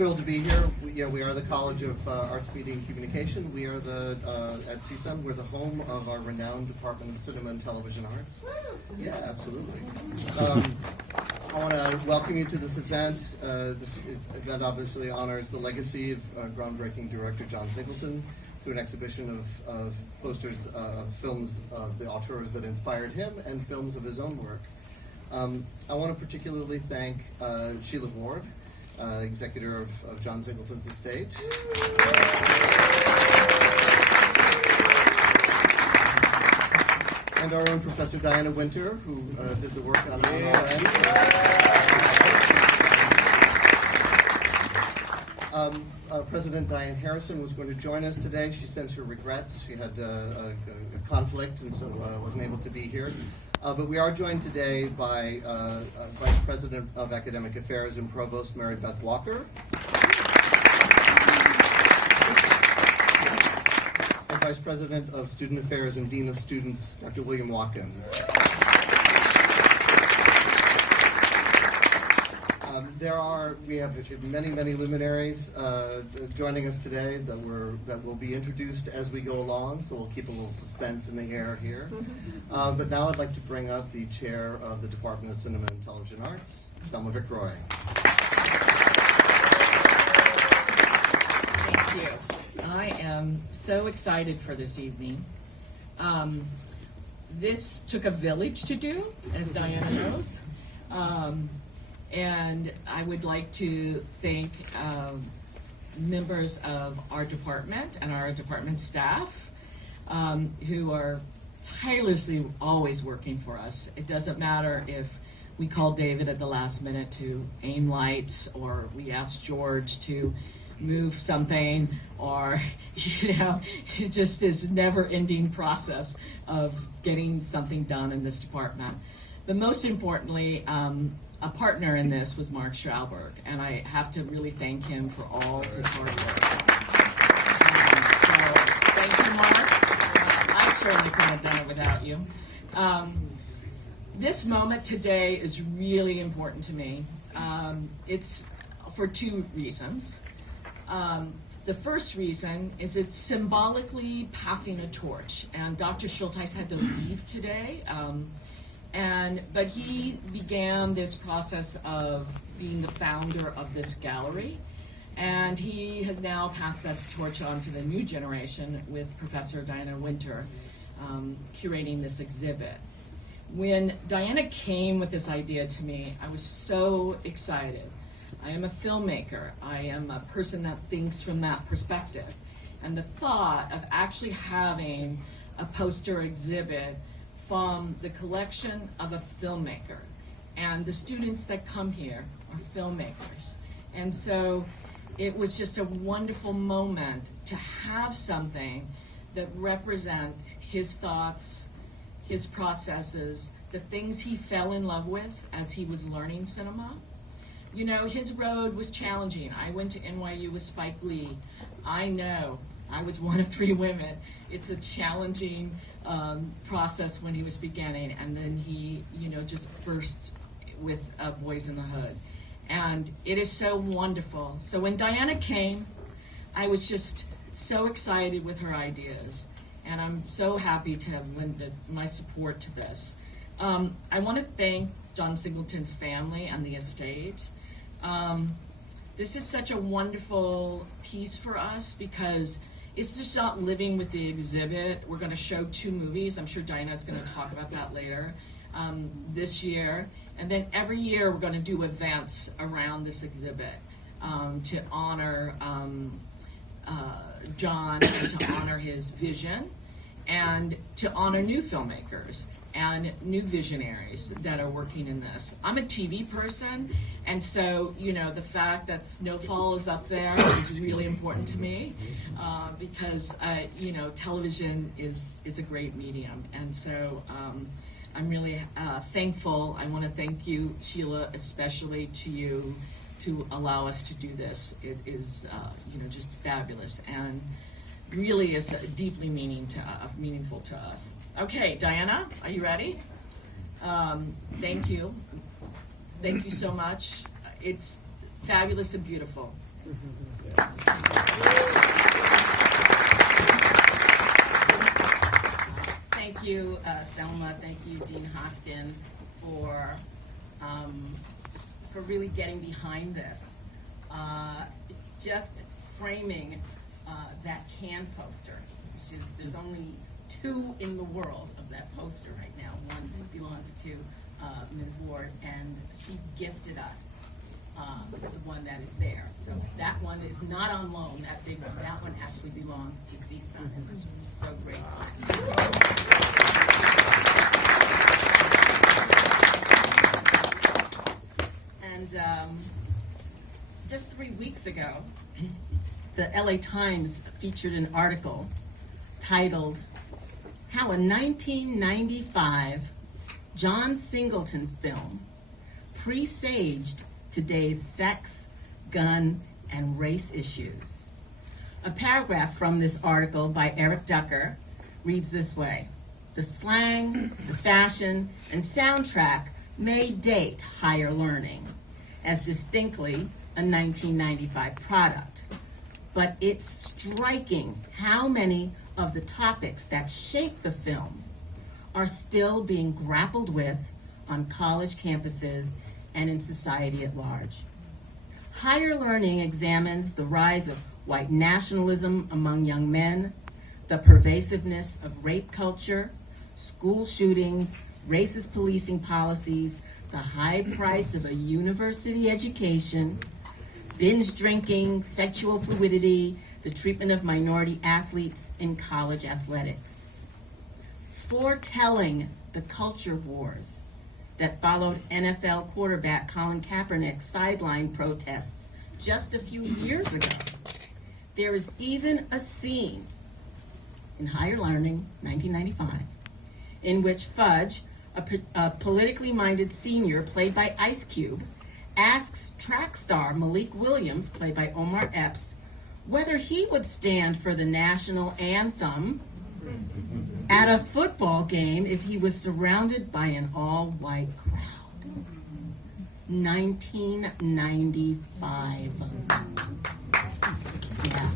thrilled to be here. We are the College of Arts, Media, and Communication. We are at CSUN, we're the home of our renowned Department of Cinema and Television Arts. Yeah, absolutely. I want to welcome you to this event. This event obviously honors the legacy of groundbreaking director John Singleton through an exhibition of posters of films of the auteurs that inspired him and films of his own work. I want to particularly thank Shelia Ward, executor of John Singleton's estate. And our own Professor Diana Winter, who did the work on our end. President Diane Harrison was going to join us today. She sends her regrets. She had a conflict and so wasn't able to be here. But we are joined today by Vice President of Academic Affairs and Provost Mary Beth Walker. And Vice President of Student Affairs and Dean of Students, Dr. William Watkins. We have many luminaries joining us today that will be introduced as we go along, so we'll keep a little suspense in the air here. But now I'd like to bring up the chair of the Department of Cinema and Television Arts, Thelma Vickroy. Thank you. I am so excited for this evening. This took a village to do, as Diana knows. And I would like to thank members of our department and our department staff who are tirelessly always working for us. It doesn't matter if we call David at the last minute to aim lights, or we ask George to move something, or it just is a never-ending process of getting something done in this department. But most importantly, a partner in this was Mark Schauberg, and I have to really thank him for all his hard work. So thank you, Mark. I certainly couldn't have done it without you. This moment today is really important to me. It's for two reasons. The first reason is it's symbolically passing a torch, and Dr. Schultheis had to leave today. But he began this process of being the founder of this gallery, and he has now passed that torch on to the new generation with Professor Diana Winter curating this exhibit. When Diana came with this idea to me, I was so excited. I am a filmmaker. I am a person that thinks from that perspective. And the thought of actually having a poster exhibit from the collection of a filmmaker, and the students that come here are filmmakers. And so it was just a wonderful moment to have something that represent his thoughts, his processes, the things he fell in love with as he was learning cinema. You know, his road was challenging. I went to NYU with Spike Lee. I know, I was one of 3 women. It's a challenging process when he was beginning, and then he, just burst with Boys in the Hood. And it is so wonderful. So when Diana came, I was just so excited with her ideas, and I'm so happy to have lended my support to this. I want to thank John Singleton's family and the estate. This is such a wonderful piece for us because it's just not living with the exhibit. We're going to show 2 movies. I'm sure Diana's going to talk about that later this year. And then every year we're going to do events around this exhibit to honor John and to honor his vision and to honor new filmmakers and new visionaries that are working in this. I'm a TV person, and so, the fact that Snowfall is up there is really important to me because, television is a great medium. And so I'm really thankful. I want to thank you, Sheila, especially to you, to allow us to do this. It is, just fabulous and really is deeply meaningful to us. Okay, Diana, are you ready? Thank you. Thank you so much. It's fabulous and beautiful. Thank you, Thelma. Thank you, Dean Hoskin, for really getting behind this. Just framing that can poster, which is, there's only 2 in the world of that poster right now. One belongs to Ms. Ward, and she gifted us the one that is there. So that one is not on loan, that big one. That one actually belongs to CSUN, and we're so grateful. And just 3 weeks ago, the LA Times featured an article titled, "How a 1995 John Singleton film presaged today's sex, gun, and race issues." A paragraph from this article by Eric Ducker reads this way: "The slang, the fashion, and soundtrack may date Higher Learning as distinctly a 1995 product, but it's striking how many of the topics that shape the film are still being grappled with on college campuses and in society at large. Higher Learning examines the rise of white nationalism among young men, the pervasiveness of rape culture, school shootings, racist policing policies, the high price of a university education, binge drinking, sexual fluidity, the treatment of minority athletes in college athletics. Foretelling the culture wars that followed NFL quarterback Colin Kaepernick's sideline protests just a few years ago. There is even a scene in Higher Learning, 1995, in which Fudge, a politically minded senior played by Ice Cube, asks track star Malik Williams, played by Omar Epps, whether he would stand for the national anthem at a football game if he was surrounded by an all-white crowd. 1995. Yeah.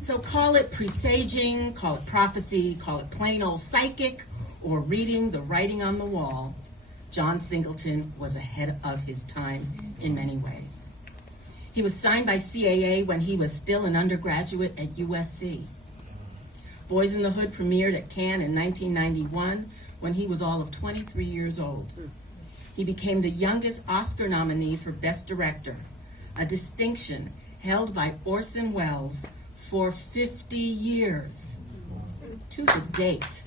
So call it presaging, call it prophecy, call it plain old psychic, or reading the writing on the wall. John Singleton was ahead of his time in many ways. He was signed by CAA when he was still an undergraduate at USC. Boys in the Hood premiered at Cannes in 1991 when he was all of 23 years old. He became the youngest Oscar nominee for Best Director, a distinction held by Orson Welles for 50 years to the date.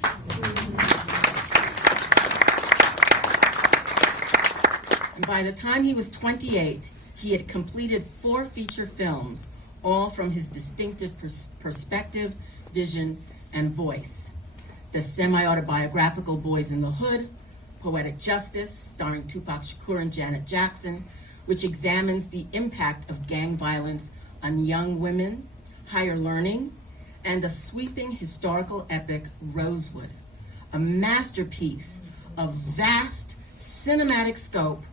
And by the time he was 28, he had completed 4 feature films, all from his distinctive perspective, vision, and voice. The semi-autobiographical Boys in the Hood, Poetic Justice, starring Tupac Shakur and Janet Jackson, which examines the impact of gang violence on young women, Higher Learning, and the sweeping historical epic Rosewood, a masterpiece of vast cinematic scope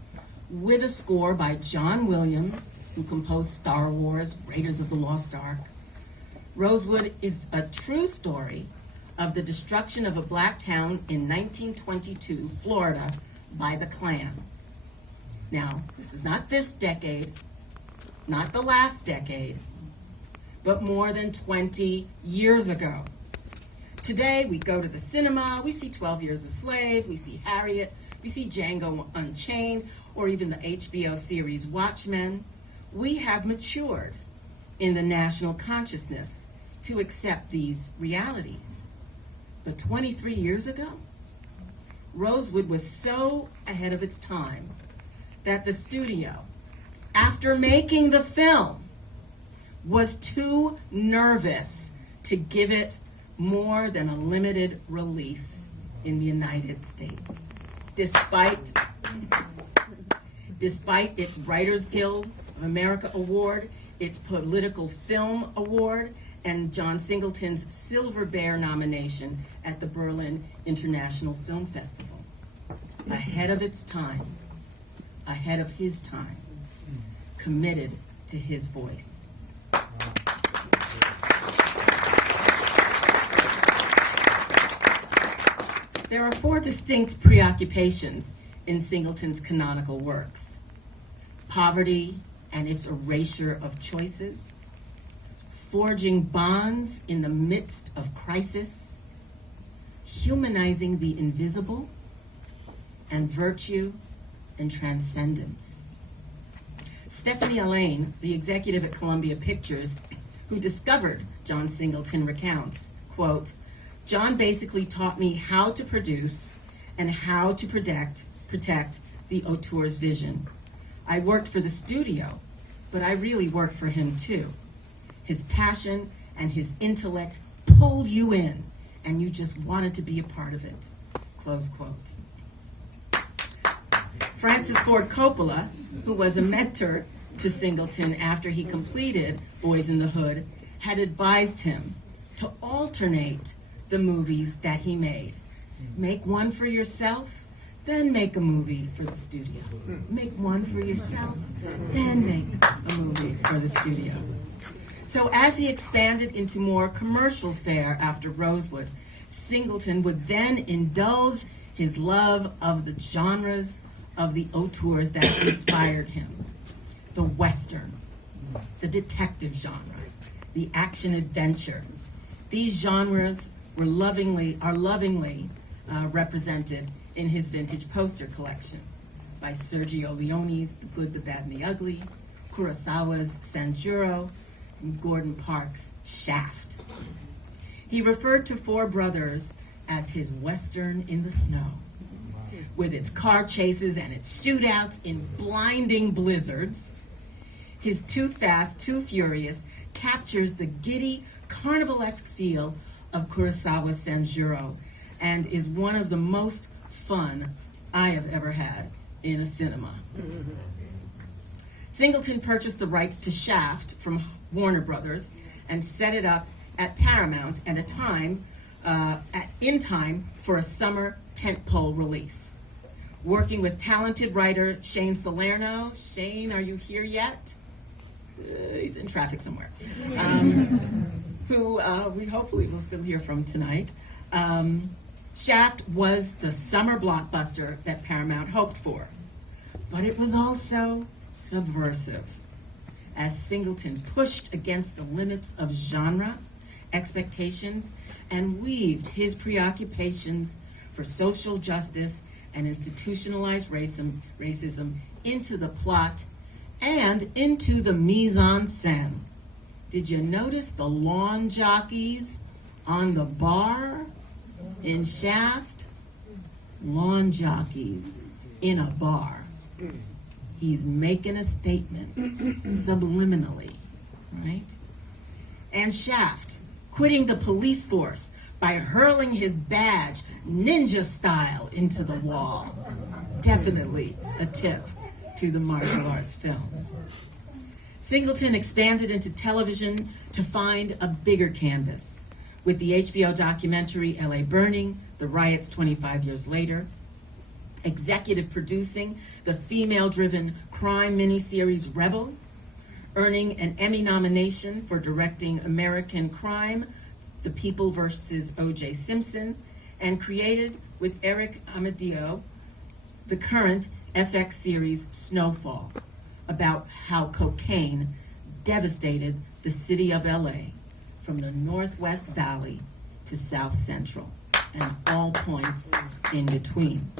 with a score by John Williams, who composed Star Wars, Raiders of the Lost Ark. Rosewood is a true story of the destruction of a black town in 1922, Florida, by the Klan. Now, this is not this decade, not the last decade, but more than 20 years ago. Today, we go to the cinema, we see 12 Years a Slave, we see Harriet, we see Django Unchained, or even the HBO series Watchmen. We have matured in the national consciousness to accept these realities. But 23 years ago, Rosewood was so ahead of its time that the studio, after making the film, was too nervous to give it more than a limited release in the United States. Despite its Writers Guild of America award, its Political Film Award, and John Singleton's Silver Bear nomination at the Berlin International Film Festival. Ahead of its time, ahead of his time, committed to his voice. There are 4 distinct preoccupations in Singleton's canonical works: poverty and its erasure of choices, forging bonds in the midst of crisis, humanizing the invisible, and virtue and transcendence. Stephanie Allain, the executive at Columbia Pictures, who discovered John Singleton, recounts, quote, "John basically taught me how to produce and how to protect the Auteurs' vision. I worked for the studio, but I really worked for him too. His passion and his intellect pulled you in, and you just wanted to be a part of it." Close quote. Francis Ford Coppola, who was a mentor to Singleton after he completed Boys in the Hood, had advised him to alternate the movies that he made. Make one for yourself, then make a movie for the studio. Make one for yourself, then make a movie for the studio. So as he expanded into more commercial fare after Rosewood, Singleton would then indulge his love of the genres of the auteurs that inspired him: the Western, the detective genre, the action-adventure. These genres are lovingly represented in his vintage poster collection by Sergio Leone's The Good, the Bad, and the Ugly, Kurosawa's Sanjuro, and Gordon Parks' Shaft. He referred to Four Brothers as his Western in the snow, with its car chases and its shootouts in blinding blizzards. His Too Fast, Too Furious captures the giddy, carnivalesque feel of Kurosawa's Sanjuro and is one of the most fun I have ever had in a cinema. Singleton purchased the rights to Shaft from Warner Brothers and set it up at Paramount at a time, in time for a summer tentpole release. Working with talented writer Shane Salerno. Shane, are you here yet? He's in traffic somewhere. Who we hopefully will still hear from tonight. Shaft was the summer blockbuster that Paramount hoped for, but it was also subversive, as Singleton pushed against the limits of genre, expectations, and weaved his preoccupations for social justice and institutionalized racism into the plot and into the mise-en-scène. Did you notice the lawn jockeys on the bar in Shaft? Lawn jockeys in a bar. He's making a statement subliminally, right? And Shaft, quitting the police force by hurling his badge ninja style into the wall. Definitely a tip to the martial arts films. Singleton expanded into television to find a bigger canvas with the HBO documentary LA Burning, The Riots 25 Years Later, executive producing the female-driven crime miniseries Rebel, earning an Emmy nomination for directing American Crime, The People vs. O.J. Simpson, and created with Eric Amadio the current FX series Snowfall, about how cocaine devastated the city of LA from the Northwest Valley to South Central and all points in between.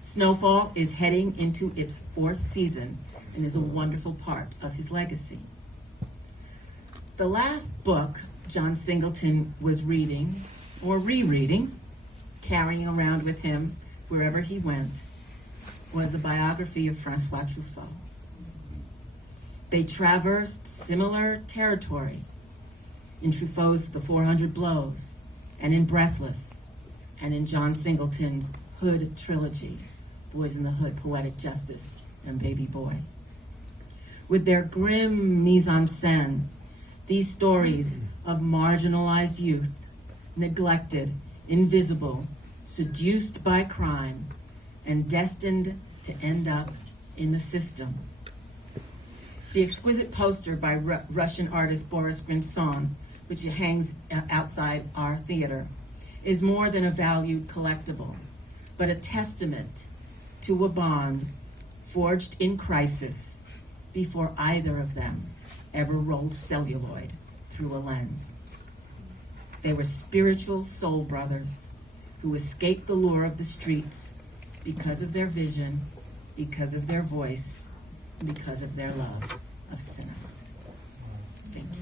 Snowfall is heading into its 4th season and is a wonderful part of his legacy. The last book John Singleton was reading or rereading, carrying around with him wherever he went, was a biography of Francois Truffaut. They traversed similar territory in Truffaut's The 400 Blows, and in Breathless, and in John Singleton's Hood trilogy, Boys in the Hood, Poetic Justice, and Baby Boy. With their grim mise-en-scène, these stories of marginalized youth, neglected, invisible, seduced by crime, and destined to end up in the system. The exquisite poster by Russian artist Boris Grinson, which hangs outside our theater, is more than a valued collectible, but a testament to a bond forged in crisis before either of them ever rolled celluloid through a lens. They were spiritual soul brothers who escaped the lure of the streets because of their vision, because of their voice, and because of their love of cinema. Thank you.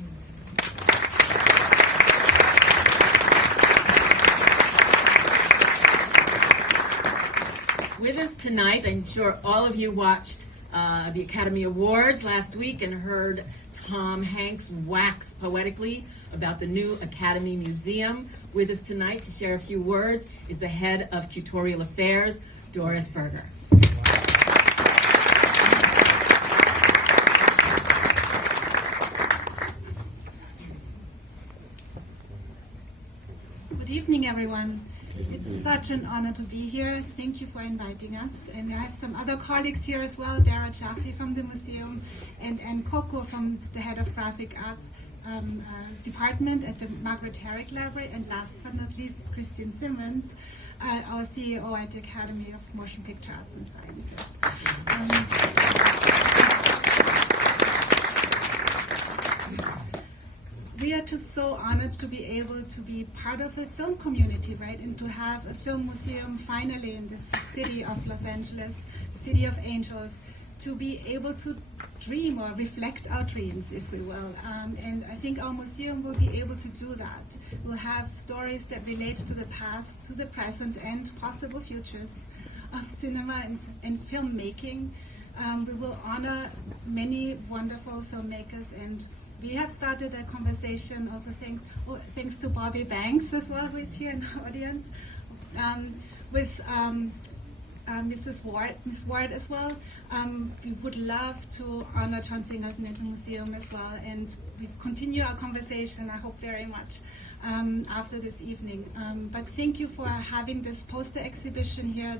With us tonight, I'm sure all of you watched the Academy Awards last week and heard Tom Hanks wax poetically about the new Academy Museum. With us tonight to share a few words is the head of Curatorial Affairs, Doris Berger. Good evening, everyone. It's such an honor to be here. Thank you for inviting us. And I have some other colleagues here as well, Dara Jaffe from the museum and Coco from the head of Graphic Arts department at the Margaret Herrick Library, and last but not least, Christine Simmons, our CEO at the Academy of Motion Picture Arts and Sciences. We are just so honored to be able to be part of a film community, right? And to have a film museum finally in this city of Los Angeles, City of Angels, to be able to dream or reflect our dreams, if we will. And I think our museum will be able to do that. We'll have stories that relate to the past, to the present, and possible futures of cinema and filmmaking. We will honor many wonderful filmmakers, and we have started a conversation also thanks to Bobby Banks as well, who is here in the audience, with Miss Ward as well. We would love to honor John Singleton at the museum as well, and we continue our conversation, I hope very much, after this evening. But thank you for having this poster exhibition here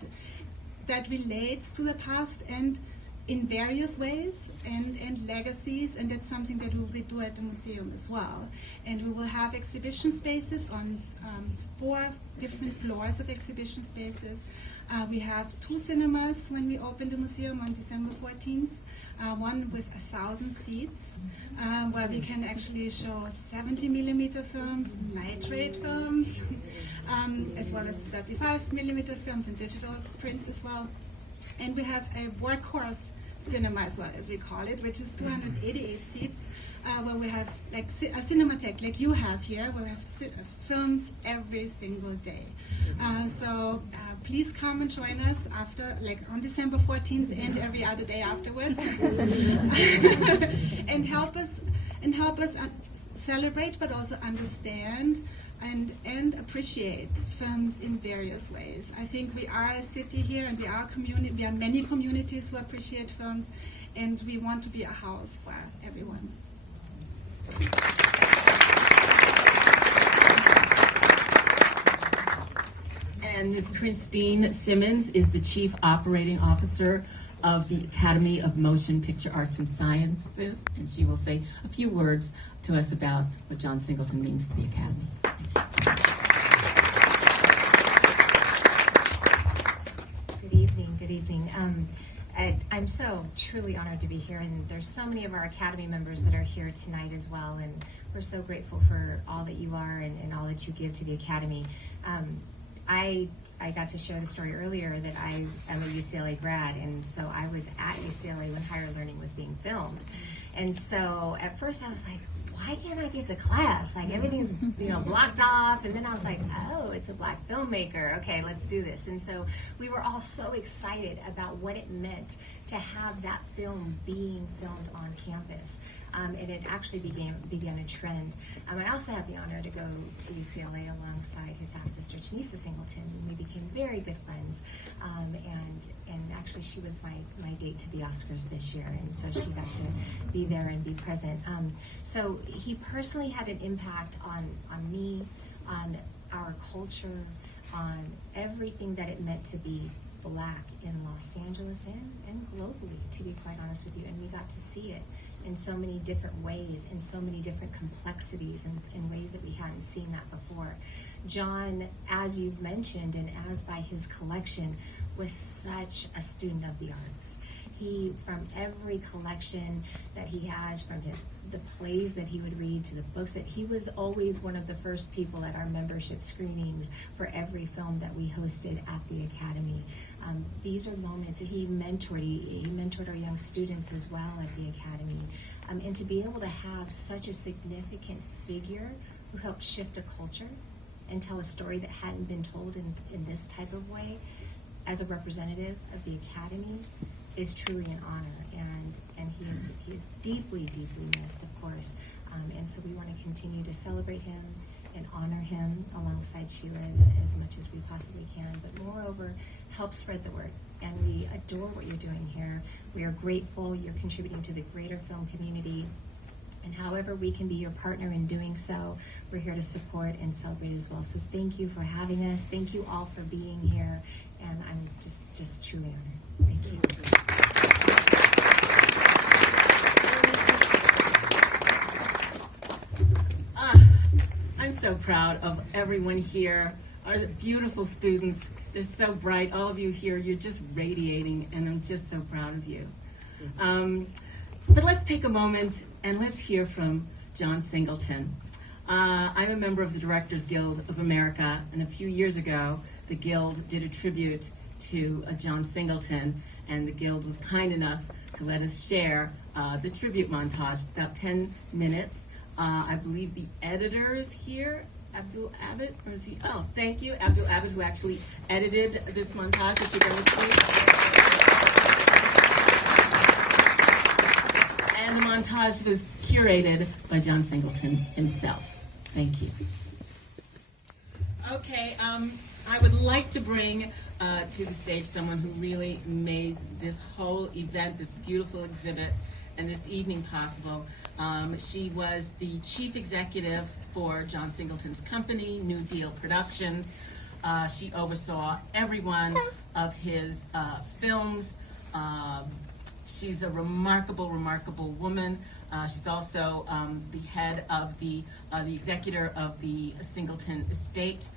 that relates to the past and in various ways and legacies, and that's something that we will do at the museum as well. And we will have exhibition spaces on 4 different floors of exhibition spaces. We have 2 cinemas when we open the museum on December 14th. One with 1,000 seats, where we can actually show 70mm films, nitrate films, as well as 35mm films and digital prints as well. And we have a workhorse cinema as well, as we call it, which is 288 seats, where we have like a cinematheque like you have here, where we have films every single day. So please come and join us after, like on December 14th and every other day afterwards, and help us celebrate, but also understand and appreciate films in various ways. I think we are a city here, and we are a community. We are many communities who appreciate films, and we want to be a house for everyone. And Ms. Christine Simmons is the Chief Operating Officer of the Academy of Motion Picture Arts and Sciences, and she will say a few words to us about what John Singleton means to the Academy. Good evening. I'm so truly honored to be here, and there's so many of our Academy members that are here tonight as well, and we're so grateful for all that you are and all that you give to the Academy. I got to share the story earlier that I am a UCLA grad, and so I was at UCLA when Higher Learning was being filmed. And so at first I was like, why can't I get to class? Like everything's, blocked off. And then I was like, oh, it's a Black filmmaker. Okay, let's do this. And so we were all so excited about what it meant to have that film being filmed on campus. And it actually began a trend. I also had the honor to go to UCLA alongside his half-sister, Tanisa Singleton. We became very good friends. And actually she was my date to the Oscars this year. And so she got to be there and be present. So he personally had an impact on me, on our culture, on everything that it meant to be Black in Los Angeles and globally, to be quite honest with you. And we got to see it in so many different ways, in so many different complexities, and in ways that we hadn't seen that before. John, as you've mentioned, and as by his collection, was such a student of the arts. He, from every collection that he has, from the plays that he would read to the books that he was always one of the first people at our membership screenings for every film that we hosted at the Academy. These are moments that he mentored. He mentored our young students as well at the Academy. And to be able to have such a significant figure who helped shift a culture and tell a story that hadn't been told in this type of way as a representative of the Academy is truly an honor, and he is deeply, deeply missed, of course. And so we want to continue to celebrate him and honor him alongside Shelia as much as we possibly can, but moreover, help spread the word. And we adore what you're doing here. We are grateful you're contributing to the greater film community. And however we can be your partner in doing so, we're here to support and celebrate as well. So thank you for having us. Thank you all for being here. And I'm just truly honored. Thank you. I'm so proud of everyone here. Our beautiful students, they're so bright. All of you here, you're just radiating, and I'm just so proud of you. But let's take a moment and let's hear from John Singleton. I'm a member of the Directors Guild of America, and a few years ago, the Guild did a tribute to John Singleton, and the Guild was kind enough to let us share the tribute montage, about 10 minutes. I believe the editor is here, Abdul Abbott, or is he? Oh, thank you, Abdul Abbott, who actually edited this montage that you're going to see. And the montage was curated by John Singleton himself. Thank you. Okay, I would like to bring to the stage someone who really made this whole event, this beautiful exhibit, and this evening possible. She was the chief executive for John Singleton's company, New Deal Productions. She oversaw every one of his films. She's a remarkable, remarkable woman. She's also the head of the executor of the Singleton estate.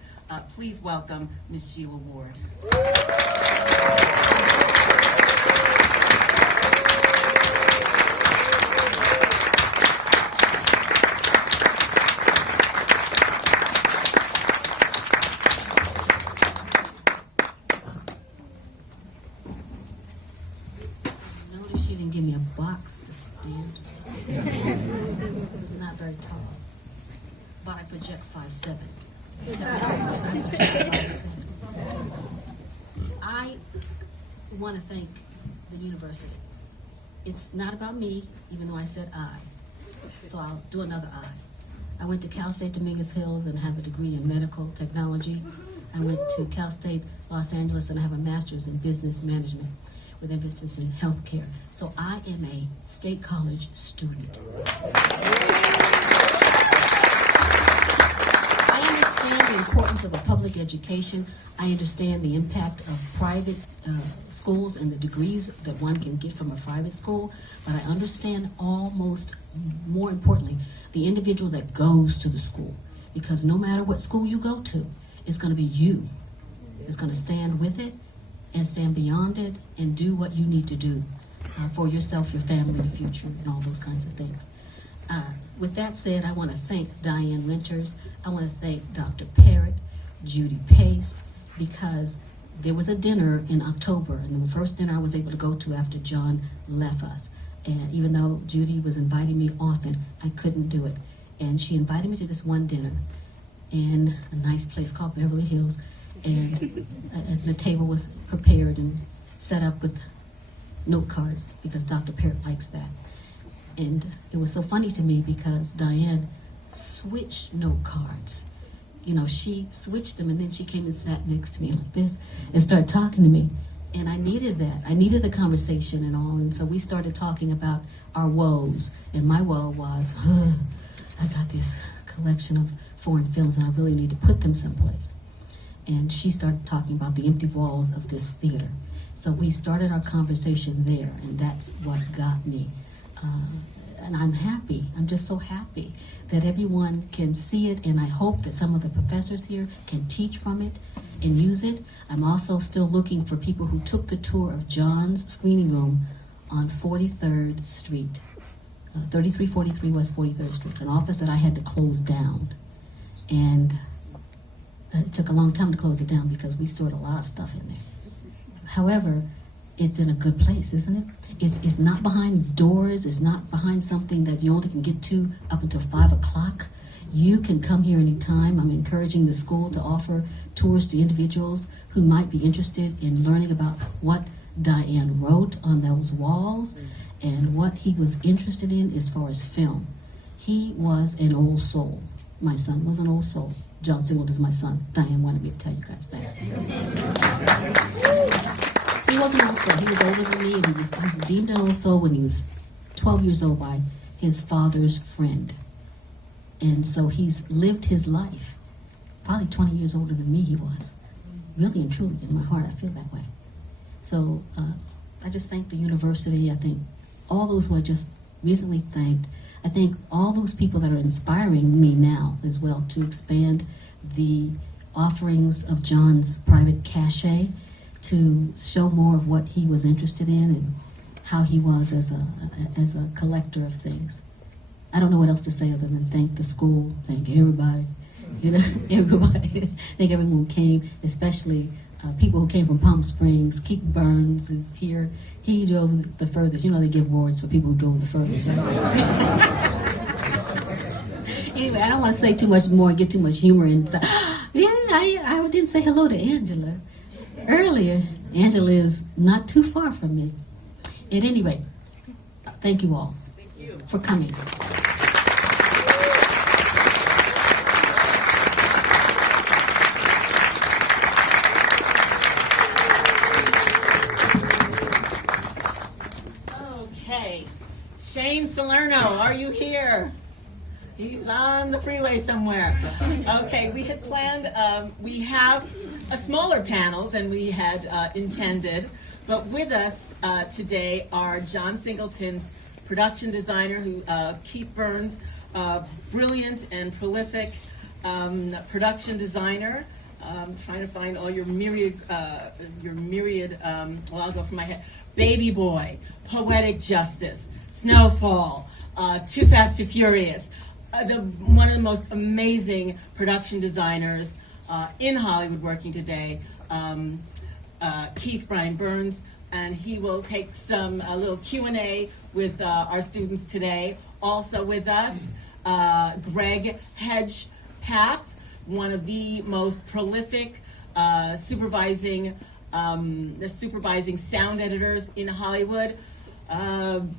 Please welcome Ms. Shelia Ward. Notice she didn't give me a box to stand. Not very tall, but I project 5'7". I want to thank the university. It's not about me, even though I said I. So I'll do another I. I went to Cal State Dominguez Hills and have a degree in medical technology. I went to Cal State Los Angeles and I have a master's in business management with emphasis in healthcare. So I am a state college student. I understand the importance of a public education. I understand the impact of private schools and the degrees that one can get from a private school, but I understand almost more importantly the individual that goes to the school, because no matter what school you go to, it's going to be you. It's going to stand with it and stand beyond it and do what you need to do for yourself, your family, the future, and all those kinds of things. With that said, I want to thank Diane Winters. I want to thank Dr. Parrott, Judy Pace, because there was a dinner in October, and the first dinner I was able to go to after John left us. And even though Judy was inviting me often, I couldn't do it. And she invited me to this one dinner in a nice place called Beverly Hills. And the table was prepared and set up with note cards because Dr. Parrott likes that. And it was so funny to me because Diane switched note cards. You know, she switched them and then she came and sat next to me like this and started talking to me. And I needed that. I needed the conversation and all. And so we started talking about our woes. And my woe was, I got this collection of foreign films and I really need to put them someplace. and she started talking about the empty walls of this theater. So we started our conversation there, and that's what got me. And I'm happy. I'm just so happy that everyone can see it, and I hope that some of the professors here can teach from it and use it. I'm also still looking for people who took the tour of John's screening room on 43rd Street, 3343 West 43rd Street, an office that I had to close down. And it took a long time to close it down because we stored a lot of stuff in there. However, it's in a good place, isn't it? It's not behind doors. It's not behind something that you only can get to up until 5 o'clock. You can come here anytime. I'm encouraging the school to offer tours to individuals who might be interested in learning about what Diane wrote on those walls and what he was interested in as far as film. He was an old soul. My son was an old soul. John Singleton is my son. Diane wanted me to tell you guys that. He was an old soul. He was older than me, and he was deemed an old soul when he was 12 years old by his father's friend. And so he's lived his life. Probably 20 years older than me he was. Really and truly, in my heart, I feel that way. So I just thank the university. I thank all those who I just recently thanked. I thank all those people that are inspiring me now as well to expand the offerings of John's private cachet, to show more of what he was interested in and how he was as a collector of things. I don't know what else to say other than thank the school, thank everybody, everybody, thank everyone who came, especially people who came from Palm Springs. Keith Burns is here. He drove the furthest. You know they give awards for people who drove the furthest, right? Anyway, I don't want to say too much more and get too much humor inside. Yeah, I didn't say hello to Angela earlier. Angela is not too far from me. At any rate, thank you all for coming. Okay, Shane Salerno, are you here? He's on the freeway somewhere. Okay, we had planned, we have a smaller panel than we had intended, but with us today are John Singleton's production designer, Keith Burns, brilliant and prolific production designer. Trying to find all your myriad, well, I'll go from my head. Baby Boy, Poetic Justice, Snowfall, Too Fast, Too Furious. One of the most amazing production designers in Hollywood working today, Keith Brian Burns, and he will take a little Q&A with our students today. Also with us, Greg Hedgepath, one of the most prolific supervising sound editors in Hollywood.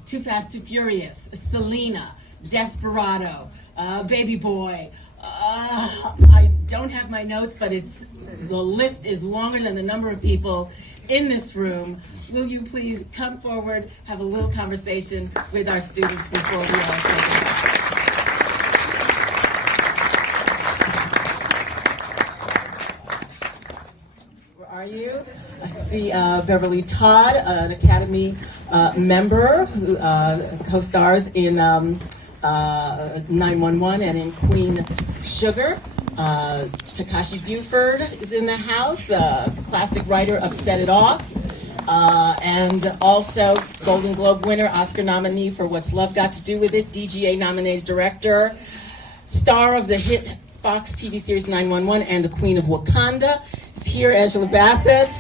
Too Fast, Too Furious, Selena, Desperado, Baby Boy. I don't have my notes, but the list is longer than the number of people in this room. Will you please come forward, have a little conversation with our students before we all say Are you? I see Beverly Todd, an Academy member who co-stars in 911 and in Queen Sugar. Takashi Buford is in the house, classic writer of Set It Off. And also Golden Globe winner, Oscar nominee for What's Love Got to Do with It, DGA nominated director, star of the hit Fox TV series 911 and the Queen of Wakanda is here, Angela Bassett.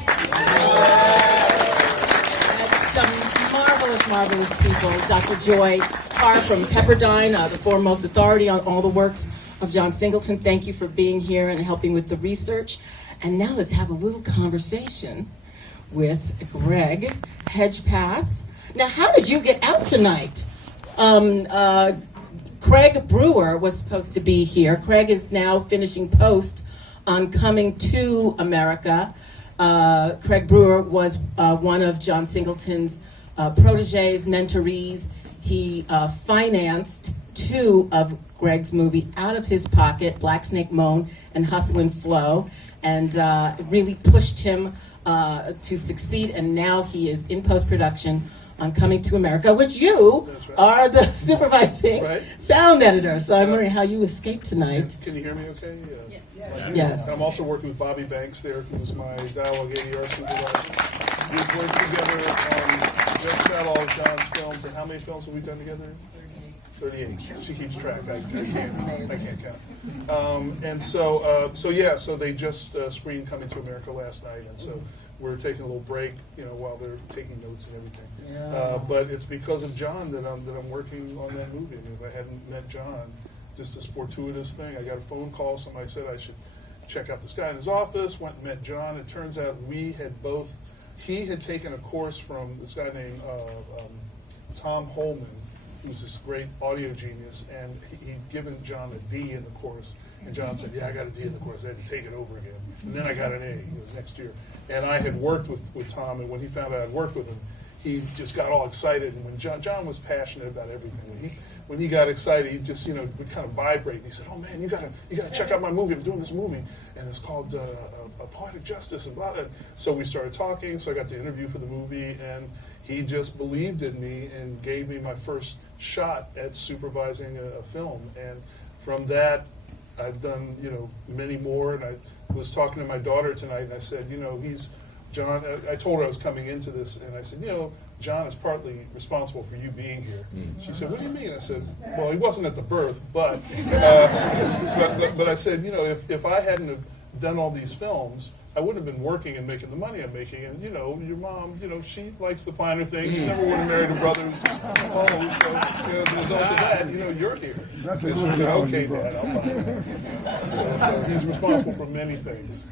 Some marvelous people. Dr. Joy Carr from Pepperdine, the foremost authority on all the works of John Singleton. Thank you for being here and helping with the research. And now let's have a little conversation with Greg Hedgepath. Now, how did you get out tonight? Craig Brewer was supposed to be here. Craig is now finishing post on Coming to America. Craig Brewer was one of John Singleton's proteges, mentorees. He financed 2 of Greg's movie out of his pocket, Black Snake Moan and Hustle and Flow, and it really pushed him to succeed, and now he is in post-production on Coming to America, which you are the supervising sound editor. So I'm wondering how you escaped tonight. Can you hear me okay? Yes. I'm also working with Bobby Banks there, who's my Dialogue ADR supervisor. We've worked together we've shot all of John's films, and how many films have we done together? 38. She keeps track. I can't count. And so they just screened Coming to America last night, and so we're taking a little break, while they're taking notes and everything. Yeah. But it's because of John that I'm working on that movie. I mean, if I hadn't met John, just this fortuitous thing, I got a phone call. Somebody said I should check out this guy in his office. Went and met John. It turns out he had taken a course from this guy named Tom Holman, who's this great audio genius, and he'd given John a D in the course, and John said, yeah, I got a D in the course, I had to take it over again. And then I got an A next year. And I had worked with Tom, and when he found out I'd worked with him, he just got all excited, and when John was passionate about everything. When he got excited, he just, would kind of vibrate, and he said, oh man, you gotta check out my movie, I'm doing this movie, and it's called Poetic Justice, and blah, blah. So we started talking, so I got the interview for the movie, and he just believed in me and gave me my first shot at supervising a film. And from that, I've done, many more. And I was talking to my daughter tonight, and I said, John, I told her I was coming into this, and I said, John is partly responsible for you being here. She said, what do you mean? I said, well, he wasn't at the birth, but I said, if I hadn't have done all these films, I wouldn't have been working and making the money I'm making. And, your mom, she likes the finer things. She never would have married a brother who's just home. So, as a result of that, you're here. And she said, okay, Dad, I'll find it. So he's responsible for many things.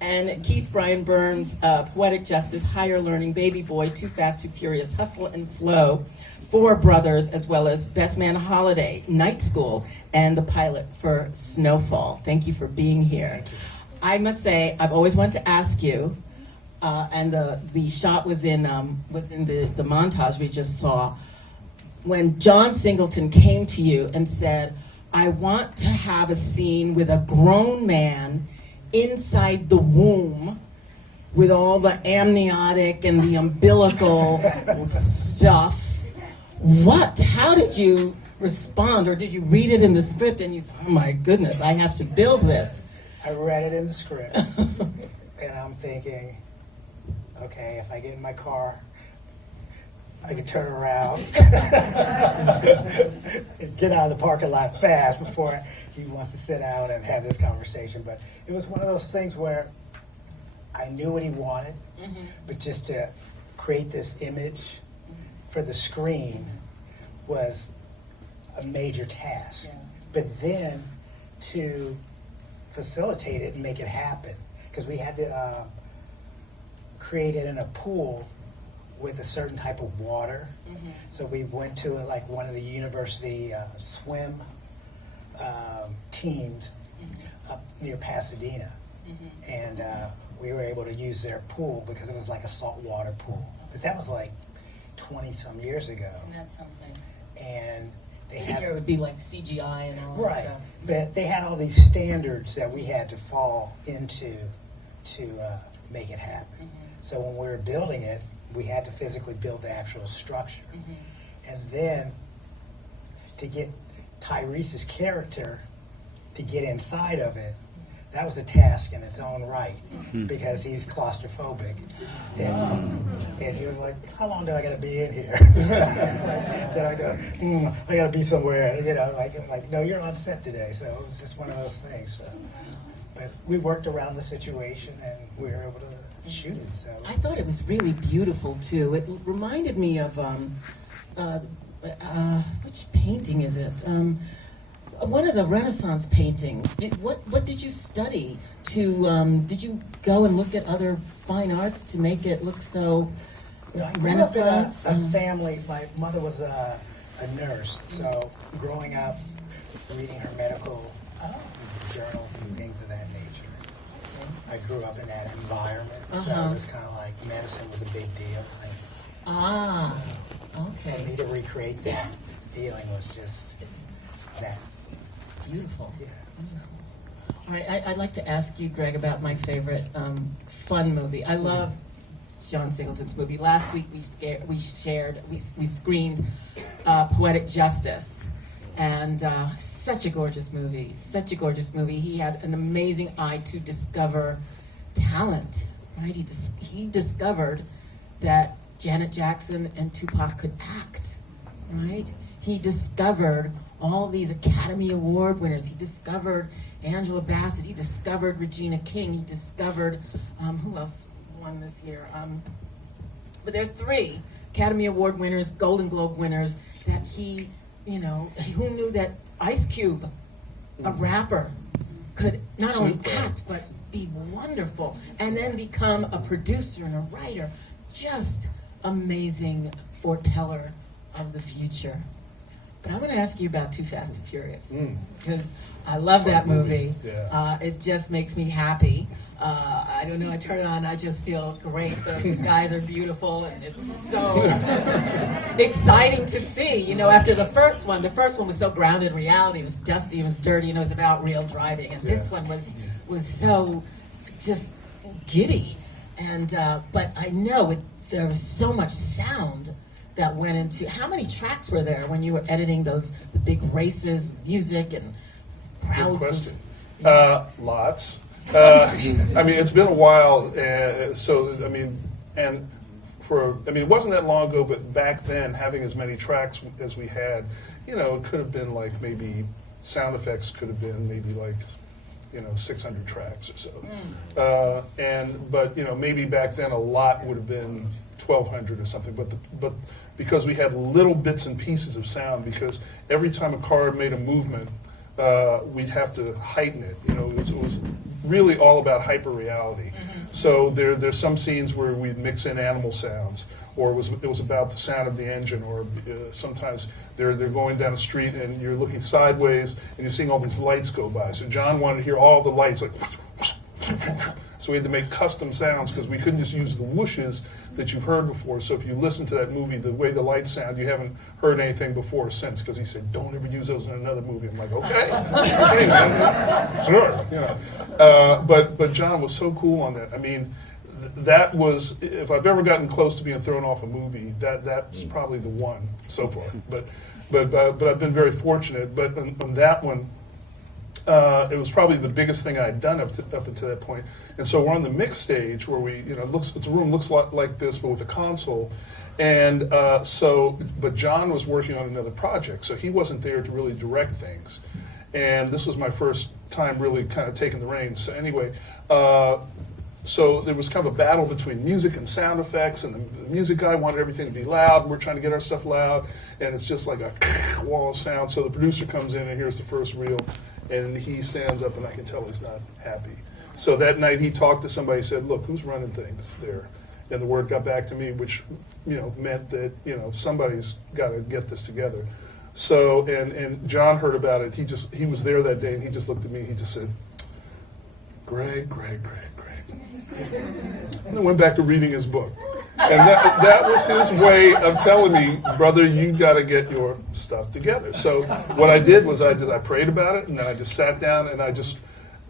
And Keith Brian Burns, Poetic Justice, Higher Learning, Baby Boy, Too Fast, Too Furious, Hustle and Flow, 4 Brothers, as well as Best Man Holiday, Night School, and the pilot for Snowfall. Thank you for being here. I must say, I've always wanted to ask you, and the shot was in the montage we just saw, when John Singleton came to you and said, I want to have a scene with a grown man inside the womb with all the amniotic and the umbilical stuff. How did you respond, or did you read it in the script and you said, oh my goodness, I have to build this? I read it in the script, and I'm thinking, okay, if I get in my car, I can turn around and get out of the parking lot fast before he wants to sit down and have this conversation. But it was one of those things where I knew what he wanted, but just to create this image for the screen was a major task. Yeah. But then to facilitate it and make it happen, because we had to create it in a pool with a certain type of water. So we went to like one of the university swim teams up near Pasadena, and we were able to use their pool because it was like a saltwater pool. But that was like 20-some years ago. And that's something. And they had, here it would be like CGI and all that stuff. But they had all these standards that we had to fall into to make it happen. So when we were building it, we had to physically build the actual structure. And then to get Tyrese's character to get inside of it, that was a task in its own right, because he's claustrophobic. And he was like, how long do I gotta be in here? Then I go, I gotta be somewhere, like, no, you're on set today. So it was just one of those things. So. But we worked around the situation and we were able to shoot it. So I thought it was really beautiful too. It reminded me of, which painting is it? One of the Renaissance paintings. What did you study to? Did you go and look at other fine arts to make it look so Renaissance? I grew up in a family. My mother was a nurse, so growing up, reading her medical journals and things of that nature. I grew up in that environment, so it was kind of like medicine was a big deal. For me Okay, to recreate that feeling was just that. beautiful. Yeah. All right, I'd like to ask you, Greg, about my favorite fun movie. I love John Singleton's movie. Last week we screened Poetic Justice, and such a gorgeous movie. Such a gorgeous movie. He had an amazing eye to discover talent. Right? He discovered that Janet Jackson and Tupac could act. Right? He discovered all these Academy Award winners. He discovered Angela Bassett. He discovered Regina King. He discovered, who else won this year? But there are 3 Academy Award winners, Golden Globe winners, that he, who knew that Ice Cube, a rapper, could not only act, but be wonderful, and then become a producer and a writer. Just amazing foreteller of the future. But I'm going to ask you about Too Fast and Furious, because I love that movie. Yeah. It just makes me happy. I don't know, I turn it on, I just feel great. The guys are beautiful, and it's so exciting to see. After the first one was so grounded in reality. It was dusty, it was dirty, and it was about real driving. And this one was so just giddy. And but I know there was so much sound that went into. How many tracks were there when you were editing the big races, music and crowds? Good question. Lots. It's been a while, it wasn't that long ago, but back then, having as many tracks as we had, it could have been like maybe sound effects could have been maybe like 600 tracks or so. But maybe back then a lot would have been 1,200 or something. But because we had little bits and pieces of sound, because every time a car made a movement, we'd have to heighten it. It was really all about hyper reality. So there's some scenes where we'd mix in animal sounds, or it was about the sound of the engine, or sometimes they're going down the street and you're looking sideways and you're seeing all these lights go by. So John wanted to hear all the lights like. So we had to make custom sounds because we couldn't just use the whooshes that you've heard before. So if you listen to that movie, the way the lights sound, you haven't heard anything before or since, because he said, don't ever use those in another movie. I'm like, okay, sure. But John was so cool on that. That was, if I've ever gotten close to being thrown off a movie, that's probably the one so far. But I've been very fortunate. But on that one, it was probably the biggest thing I'd done up until that point. And so we're on the mix stage where the room looks a lot like this, but with a console. And but John was working on another project, so he wasn't there to really direct things. And this was my first time really kind of taking the reins. So anyway, so there was kind of a battle between music and sound effects, and the music guy wanted everything to be loud, and we're trying to get our stuff loud, and it's just like a wall of sound. So the producer comes in and here's the first reel, and he stands up, and I can tell he's not happy. So that night he talked to somebody, said, look, who's running things there? And the word got back to me, which meant that somebody's got to get this together. So and John heard about it. He was there that day, and he just looked at me. He just said, Greg. And then went back to reading his book. And that was his way of telling me, brother, you got to get your stuff together. So what I did was I prayed about it, and then I just sat down and I just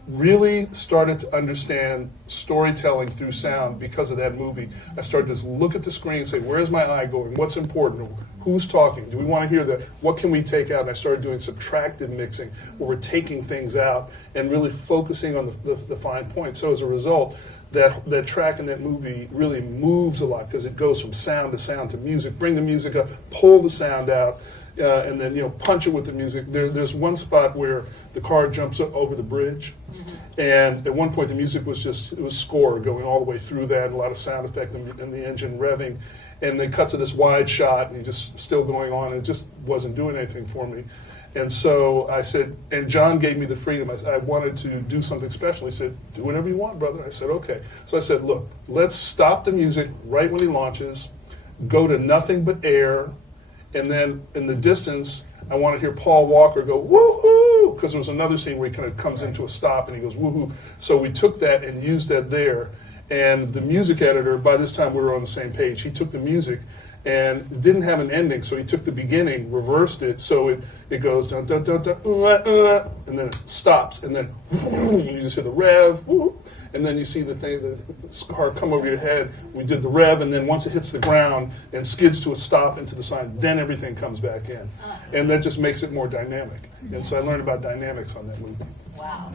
really started to understand storytelling through sound because of that movie. I started to just look at the screen and say, where's my eye going? What's important? Who's talking? Do we want to hear that? What can we take out? And I started doing subtractive mixing, where we're taking things out and really focusing on the fine points. So as a result, that track in that movie really moves a lot because it goes from sound to music. Bring the music up, pull the sound out, and then punch it with the music. There's one spot where the car jumps over the bridge, and at one point the music was score going all the way through that, and a lot of sound effect and the engine revving, and they cut to this wide shot, and he just still going on, and it just wasn't doing anything for me. And so I said, and John gave me the freedom. I wanted to do something special. He said, do whatever you want, brother. I said, okay. So I said, look, let's stop the music right when he launches, go to nothing but air, and then in the distance, I want to hear Paul Walker go, woohoo, because there was another scene where he kind of comes into a stop and he goes, woohoo. So we took that and used that there. And the music editor, by this time we were on the same page, he took the music and it didn't have an ending, so he took the beginning, reversed it, so it goes dun dun dun dun, and then it stops, and then you just hear the rev, and then you see the thing, the car come over your head. We did the rev, and then once it hits the ground and skids to a stop into the sign, then everything comes back in, and that just makes it more dynamic. And so I learned about dynamics on that movie. Wow.